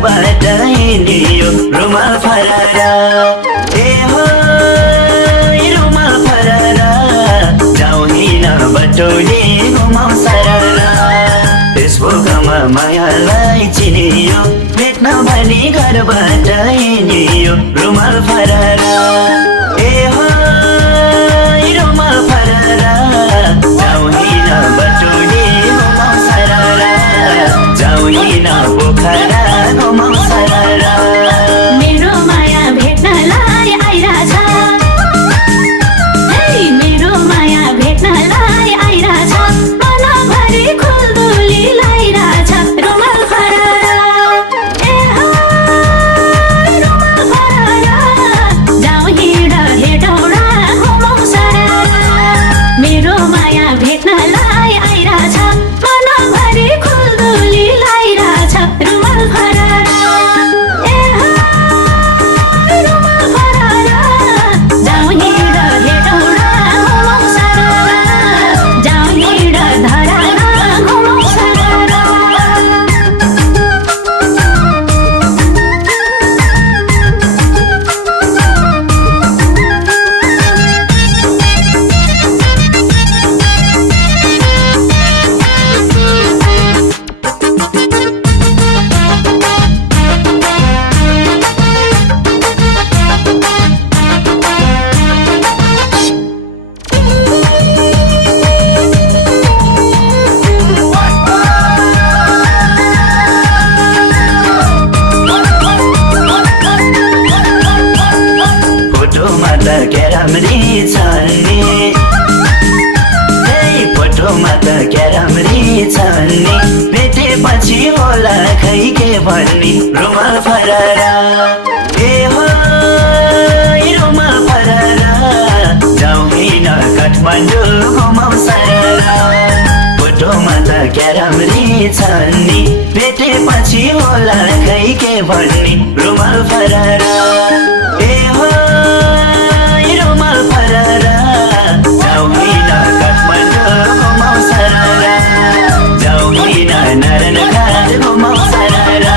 घरबाट हिँडियो रुमाल फरारा ए हो रुमाल फरारा जाउँ हिँड बटोली घुमाउँ सरारा फेसबुकमा मायालाई चिनियो भेट्न भनी घरबाट हिँडियो रुमाल फरारा ए हो रुमाल फरारा जाउँ हिँड बटोली घुमाउँ सरारा जाउँ हिँड पोखरा घुमाउँ सरारा मेरो माया भेट्नलाई आइराछ मेरो माया भेट्नलाई आइराछ मनभरि खुल्दुली लाइराछ रुमाल फरारा ए हो रुमाल फरारा जाउँ हिँड हेटौडा घुमाउँ सरारा मेरो माया भेट्नलाई आइराछ मनभरि खुल्दुली लाइराछ रुमाल फरारा ए हो रुमाल फरारा जाउँ हिँड हेटौडा घुमाउँ सरारा जाउँ हिँड धराना घुमाउँ सरारा फोटोमा त क्यारामरी छन्ने फोटोमा त क्यारामरी छन्ने भेटेपछि होला खै के भन्ने रुमाल फरारा ए हो रुमाल फरारा जाउँ हिँड काठमाडौँ घुमाउँ सरारा फोटोमा त क्यारामरी छन्ने भेटेपछि होला खै के भन्ने रुमाल फरारा ए हो रुमाल फरारा जाउँ हिँड काठमाडौँ घुमाउँ सरारा जाउँ हिँड नारायणघाट घुमाउँ सरारा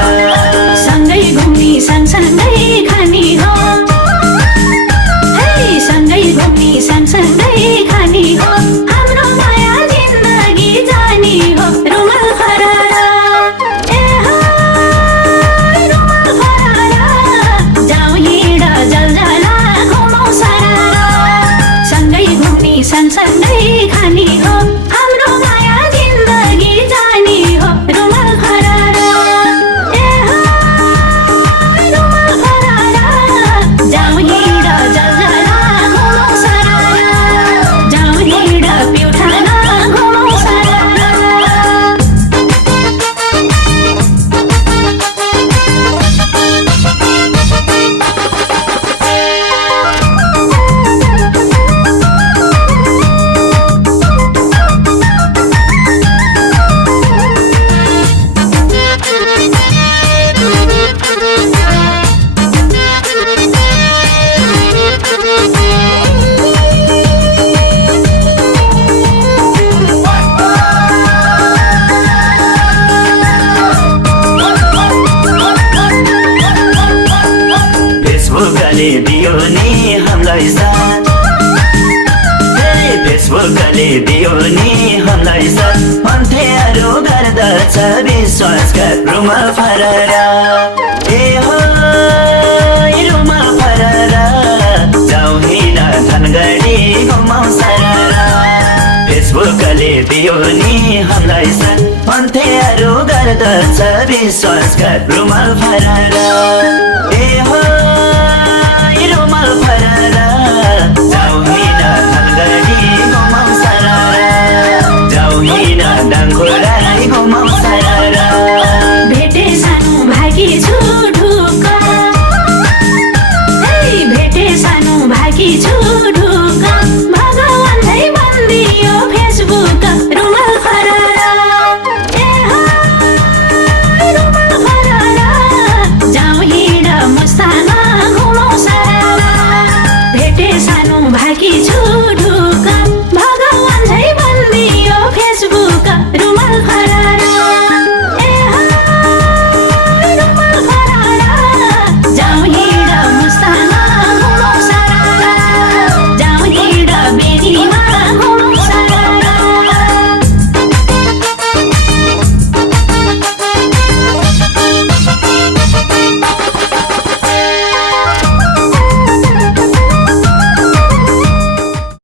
सँगै घुम्ने सँगसँगै खाने हो सँगै घुम्ने सँगसँगै खाने हो हाम्रो माया जिन्दगी जाने हो रुमाल फरारा ए हो रुमाल फरारा जाउँ हिँड जलजला घुमाउँ सरारा सँगै घुम्ने सँगसँगै खाने हो हाम्रो माया जिन्दगी जाने हो रुमाल फरारा ए हो रुमाल फरारा जाउँ हिँड जलजला घुमाउँ सरारा जाउँ हिँड प्युठान घुमाउँ सरारा फेसबुकले दियो नि हामीलाई साथ फेसबुकले दियो नि हामीलाई साथ अन्त्यहरू गर्दछ विश्वासका रुमाल फरारा ए हो रुमाल फरारा जाउँ हिँड धनगढी घुमाउँ सरारा फेसबुकले दियो नि हामीलाई साथ अन्त्यहरू गर्दछ विश्वासका रुमाल फरारा